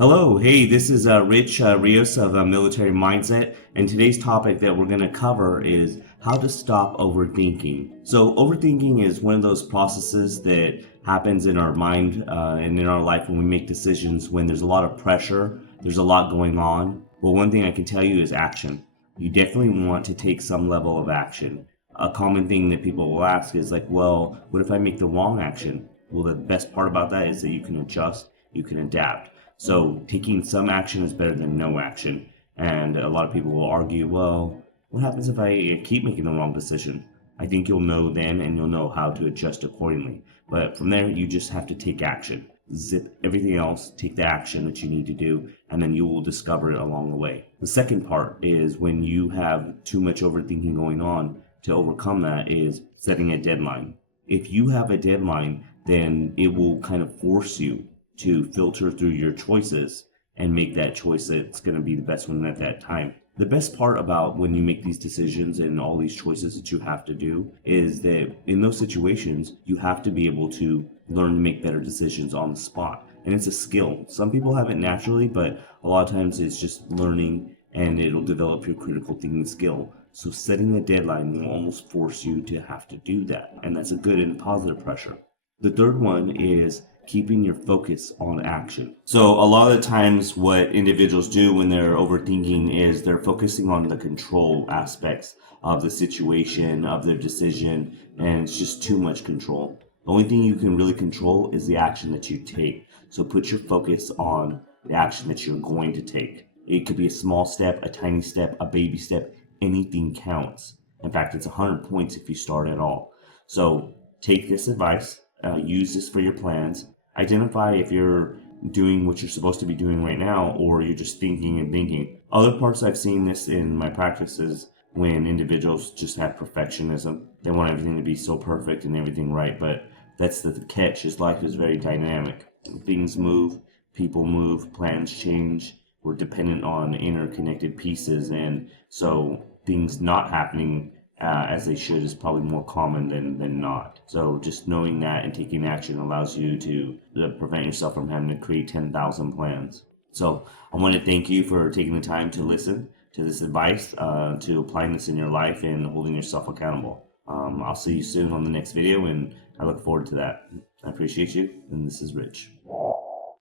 Hello, hey, this is Rich Rios of Military Mindset, and today's topic that we're going to cover is how to stop overthinking. So, overthinking is one of those processes that happens in our mind and in our life when we make decisions when there's a lot of pressure, there's a lot going on. Well, one thing I can tell you is action. You definitely want to take some level of action. A common thing that people will ask is like, well, what if I make the wrong action? Well, the best part about that is that you can adjust, you can adapt. So taking some action is better than no action. And a lot of people will argue, well, what happens if I keep making the wrong decision? I think you'll know then and you'll know how to adjust accordingly. But from there, you just have to take action. Zip everything else, take the action that you need to do, and then you will discover it along the way. The second part is when you have too much overthinking going on, to overcome that is setting a deadline. If you have a deadline, then it will kind of force you to filter through your choices and make that choice that's going to be the best one at that time. The best part about when you make these decisions and all these choices that you have to do is that in those situations, you have to be able to learn to make better decisions on the spot. And it's a skill. Some people have it naturally, but a lot of times it's just learning and it'll develop your critical thinking skill. So setting a deadline will almost force you to have to do that. And that's a good and positive pressure. The third one is keeping your focus on action. So a lot of the times what individuals do when they're overthinking is they're focusing on the control aspects of the situation, of their decision, and it's just too much control. The only thing you can really control is the action that you take. So put your focus on the action that you're going to take. It could be a small step, a tiny step, a baby step. Anything counts. In fact, it's 100 points if you start at all. So take this advice, use this for your plans. Identify if you're doing what you're supposed to be doing right now or you're just thinking and thinking. Other parts I've seen this in my practices when individuals just have perfectionism. They want everything to be so perfect and everything right, but that's the catch is life is very dynamic. Things move, people move, plans change. We're dependent on interconnected pieces, and so things not happening as they should is probably more common than not. So just knowing that and taking action allows you to prevent yourself from having to create 10,000 plans. So I want to thank you for taking the time to listen to this advice, to applying this in your life and holding yourself accountable. I'll see you soon on the next video, and I look forward to that. I appreciate you, and this is Rich.